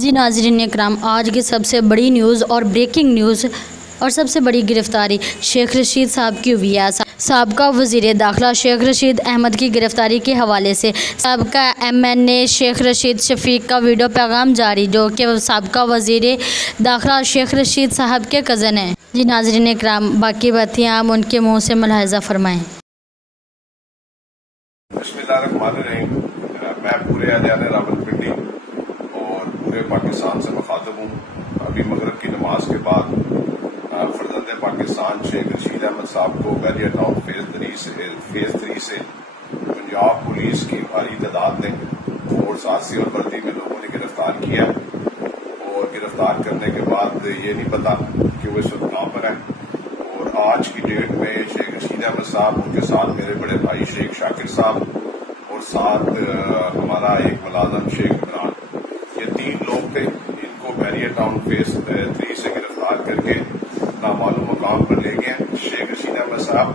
جی ناظرین اکرام، آج کی سب سے بڑی نیوز اور بریکنگ نیوز اور سب سے بڑی گرفتاری شیخ رشید صاحب کی ہوئی ہے۔ سابقہ وزیر داخلہ شیخ رشید احمد کی گرفتاری کے حوالے سے سابقہ MNA شیخ رشید شفیق کا ویڈیو پیغام جاری، جو کہ سابقہ وزیر داخلہ شیخ رشید صاحب کے کزن ہیں۔ جی ناظرین اکرام، باقی باتیں آپ ان کے منہ سے ملاحظہ فرمائیں۔ بسم اللہ الرحمن الرحیم۔ میں پورے اہل راولپنڈی اور پورے پاکستان سے مخاطب ہوں۔ ابھی مغرب کی نماز کے بعد فرزند پاکستان شیخ رشید احمد صاحب کو بیریا ٹاؤن فیز 3 سے پنجاب پولیس کی بھاری تعداد نے فورس آرسی اور بردی میں لوگوں نے گرفتار کیا، اور گرفتار کرنے کے بعد یہ نہیں پتا کہ وہ اس وقت کہاں پر ہیں۔ اور آج کی ڈیٹ میں شیخ رشید احمد صاحب، ان کے ساتھ میرے بڑے بھائی شیخ شاکر صاحب اور ساتھ ہمارا ایک ملازم شیخ عمران، یہ 3 لوگ تھے۔ ان کو بیریا ٹاؤن فیز 3 سے گرفتار کر کے نامعلوم مقام پر لے گئے۔ شیخ رشید احمد صاحب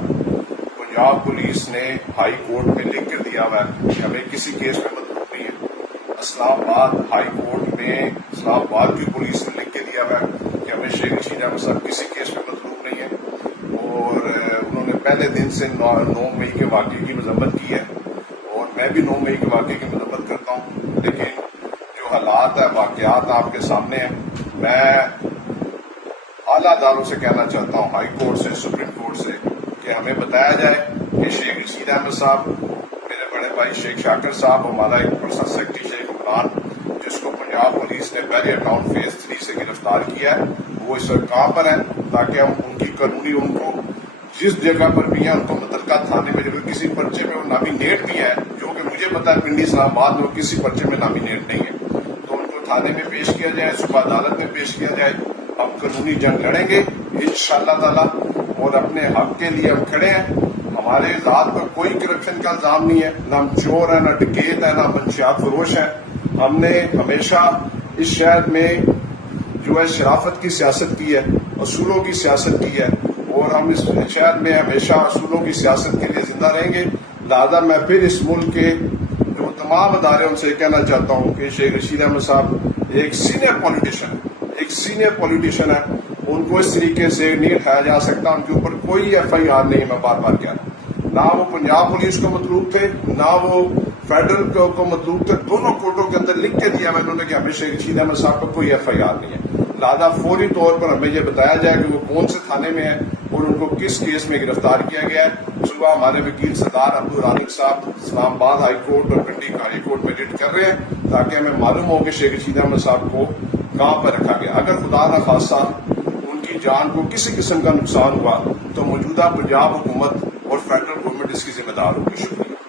پنجاب پولیس نے ہائی کورٹ میں لکھ کر دیا ہوا ہے کہ ہمیں کسی کیس میں مطلوب نہیں ہے۔ اسلام آباد ہائی کورٹ میں اسلام آباد کی پولیس نے لکھ کے دیا ہوا ہے کہ ہمیں شیخ رشید احمد صاحب کسی کیس میں مطلوب نہیں ہے، اور انہوں نے پہلے دن سے 9 مئی کے واقعے کی مذمت کی ہے، اور میں بھی 9 مئی کے واقعے کی مذمت کرتا ہوں۔ لیکن جو حالات ہے، واقعات آپ کے سامنے ہیں۔ میں اعلیٰ اداروں سے کہنا چاہتا ہوں، ہائی کورٹ سے، سپریم کورٹ سے، کہ ہمیں بتایا جائے کہ شیخ رشید احمد صاحب، میرے بڑے بھائی شیخ شاکر صاحب، ہمارا ایک پرسنل سیکرٹری شیخ عمران، جس کو پنجاب پولیس نے بیریا ٹاؤن فیز 3 سے گرفتار کیا ہے، وہ اس وقت کہاں پر ہیں، تاکہ ہم ان کی قانونی، ان کو جس جگہ پر بھی ہیں ان کو متعلقہ تھانے میں، جو کسی پرچے میں وہ نامینیٹ بھی ہے، جو کہ مجھے پتا ہے پنڈی اسلام آباد میں وہ کسی پرچے میں نامینیٹ نہیں ہے، تو ان کو تھانے میں پیش کیا جائے، صوبہ عدالت میں پیش کیا جائے۔ ہم قانونی جنگ لڑیں گے انشاءاللہ تعالی، اور اپنے حق کے لیے ہم کھڑے ہیں۔ ہمارے ذات پر کوئی کرپشن کا الزام نہیں ہے، نہ ہم چور ہیں، نہ ڈکیت ہیں، نہ منشیات فروش ہیں۔ ہم نے ہمیشہ اس شہر میں جو ہے شرافت کی سیاست کی ہے، اصولوں کی سیاست کی ہے، اور ہم اس شہر میں ہمیشہ اصولوں کی سیاست کے لیے زندہ رہیں گے۔ لہٰذا میں پھر اس ملک کے جو تمام ادارے ان سے کہنا چاہتا ہوں کہ شیخ رشید احمد صاحب ایک سینئر پولیٹیشین ہے، ان کو اس طریقے سے نہیں اٹھایا جا سکتا۔ ان کے اوپر کوئی FIR نہیں، میں بار بار کہہ رہا ہوں، نہ وہ پنجاب پولیس کو مطلوب تھے، نہ وہ فیڈرل کو مطلوب تھے۔ دونوں کورٹوں کے اندر لکھ کے دیا میں انہوں نے کہ ہمیں شیخ رشید احمد صاحب پر کوئی FIR نہیں ہے۔ لہٰذا فوری طور پر ہمیں یہ بتایا جائے کہ وہ کون سے تھانے میں ہیں اور ان کو کس کیس میں گرفتار کیا گیا ہے۔ صبح ہمارے وکیل سردار عبدالرازق صاحب اسلام آباد ہائی کورٹ اور پنڈی ہائی کورٹ میں ریٹ کر رہے ہیں، تاکہ ہمیں معلوم ہو کہ شیخ رشید احمد صاحب کو کہاں پر رکھا گیا۔ اگر خدا نہ خواستہ ان کی جان کو کسی قسم کا نقصان ہوا تو موجودہ پنجاب حکومت اور فیڈرل گورنمنٹ اس کی ذمہ دار ہوگی۔ شکریہ۔